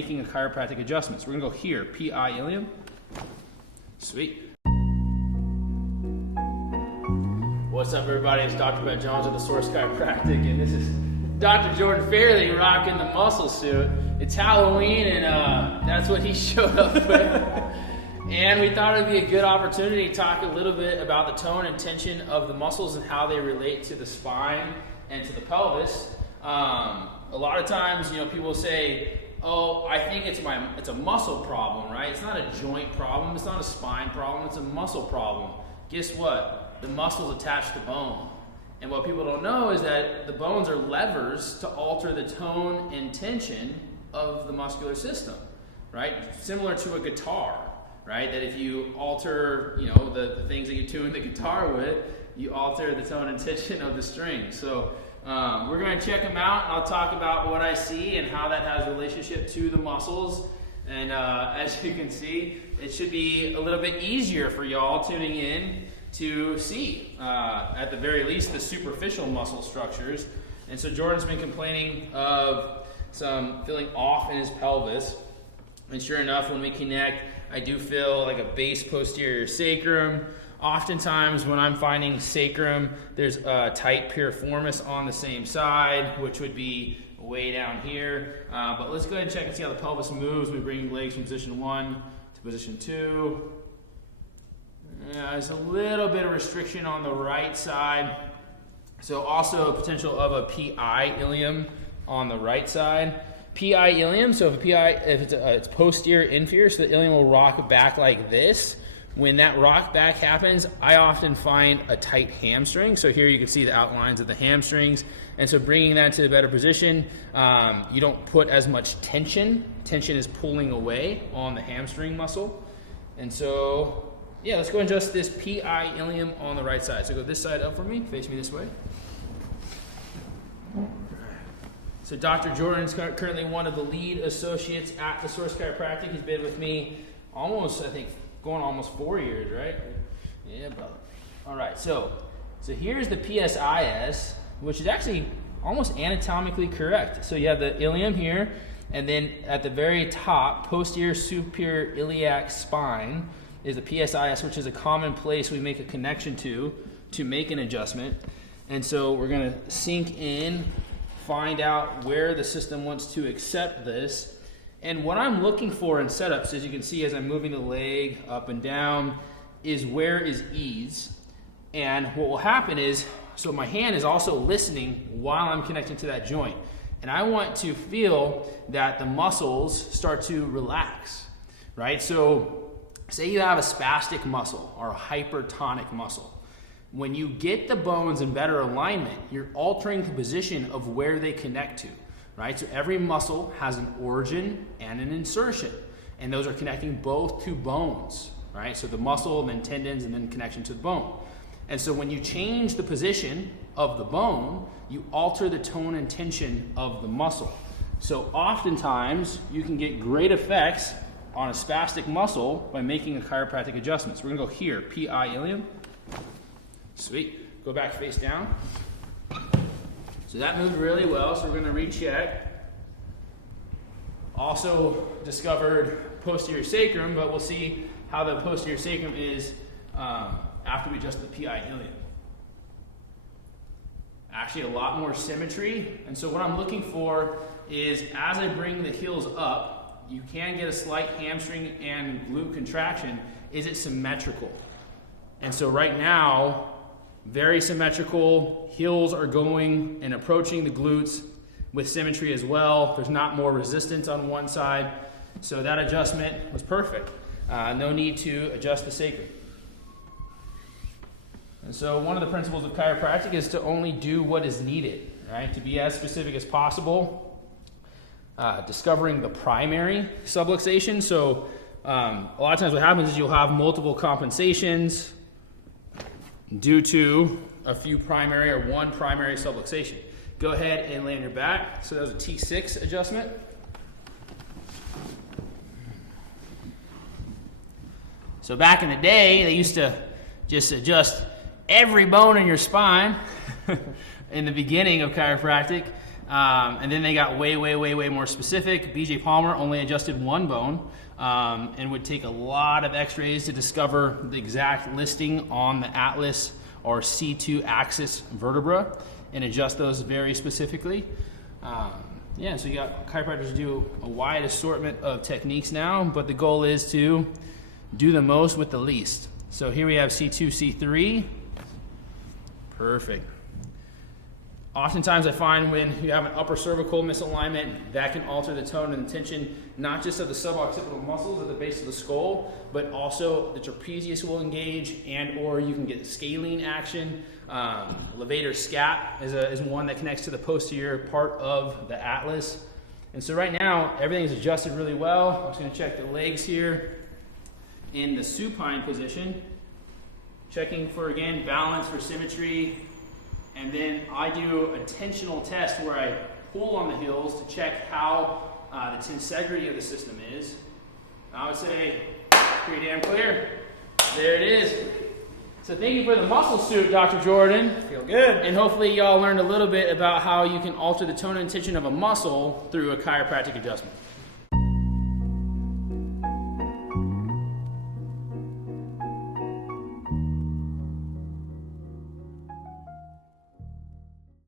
making a chiropractic adjustment. So we're gonna go here, PI ilium. Sweet. What's up, everybody? It's Dr. Ben Jones of the Source Chiropractic, and this is Dr. Jordan Fairley rocking the muscle suit. It's Halloween, and that's what he showed up with. And we thought it would be a good opportunity to talk a little bit about the tone and tension of the muscles and how they relate to the spine and to the pelvis. A lot of times, people say, oh, I think it's a muscle problem, right? It's not a joint problem, it's not a spine problem, it's a muscle problem. Guess what? The muscle's attached to bone. And what people don't know is that the bones are levers to alter the tone and tension of the muscular system, right? Similar to a guitar, right? That if you alter, the things that you tune the guitar with, you alter the tone and tension of the strings. So we're going to check them out. I'll talk about what I see and how that has relationship to the muscles. And as you can see, it should be a little bit easier for y'all tuning in to see, at the very least, the superficial muscle structures. And so Jordan's been complaining of some feeling off in his pelvis. And sure enough, when we connect, I do feel like a base posterior sacrum. Oftentimes when I'm finding sacrum, there's a tight piriformis on the same side, which would be way down here. But let's go ahead and check and see how the pelvis moves. We bring the legs from position 1 to position 2. There's a little bit of restriction on the right side. So also a potential of a PI ilium on the right side. PI ilium, so if it's posterior inferior, so the ilium will rock back like this. When that rock back happens, I often find a tight hamstring. So here you can see the outlines of the hamstrings. And so bringing that to a better position, you don't put as much tension. Tension is pulling away on the hamstring muscle. And so, yeah, let's go and adjust this PI ilium on the right side. So go this side up for me, face me this way. So Dr. Jordan is currently one of the lead associates at the Source Chiropractic. He's been with me almost 4 years, right? Yeah, brother. All right, so here's the PSIS, which is actually almost anatomically correct. So you have the ilium here, and then at the very top, posterior superior iliac spine is the PSIS, which is a common place we make a connection to make an adjustment. And so we're gonna sink in, find out where the system wants to accept this. And what I'm looking for in setups, as you can see as I'm moving the leg up and down, is where is ease. And what will happen is, so my hand is also listening while I'm connecting to that joint. And I want to feel that the muscles start to relax, right? So say you have a spastic muscle or a hypertonic muscle. When you get the bones in better alignment, you're altering the position of where they connect to. Right? So every muscle has an origin and an insertion, and those are connecting both to bones, right? So the muscle and then tendons and then connection to the bone. And so when you change the position of the bone, you alter the tone and tension of the muscle. So oftentimes you can get great effects on a spastic muscle by making a chiropractic adjustment. So we're gonna go here, PI ilium. Sweet, go back face down. So that moved really well, so we're going to recheck. Also discovered posterior sacrum, but we'll see how the posterior sacrum is after we adjust the PI ilium. Actually a lot more symmetry, and so what I'm looking for is as I bring the heels up, you can get a slight hamstring and glute contraction. Is it symmetrical? And so right now, very symmetrical, heels are going and approaching the glutes with symmetry as well. There's not more resistance on one side. So that adjustment was perfect. No need to adjust the sacrum. And so one of the principles of chiropractic is to only do what is needed, right? To be as specific as possible. Discovering the primary subluxation. So a lot of times what happens is you'll have multiple compensations due to a few primary or one primary subluxation. Go ahead and lay on your back. So that was a T6 adjustment. So back in the day, they used to just adjust every bone in your spine in the beginning of chiropractic. And then they got way more specific. BJ Palmer only adjusted one bone and would take a lot of x-rays to discover the exact listing on the atlas or C2 axis vertebra and adjust those very specifically. Yeah, so you got chiropractors do a wide assortment of techniques now, but the goal is to do the most with the least. So here we have C2, C3. Perfect. Oftentimes I find when you have an upper cervical misalignment, that can alter the tone and the tension, not just of the suboccipital muscles at the base of the skull, but also the trapezius will engage, and or you can get scalene action. Levator scap is one that connects to the posterior part of the atlas. And so right now, everything is adjusted really well. I'm just gonna check the legs here in the supine position, checking for, again, balance, for symmetry. And then I do a tensional test where I pull on the heels to check how the tensegrity of the system is. I would say pretty damn clear. There it is. So thank you for the muscle suit, Dr. Jordan. Feel good. And hopefully y'all learned a little bit about how you can alter the tone and tension of a muscle through a chiropractic adjustment.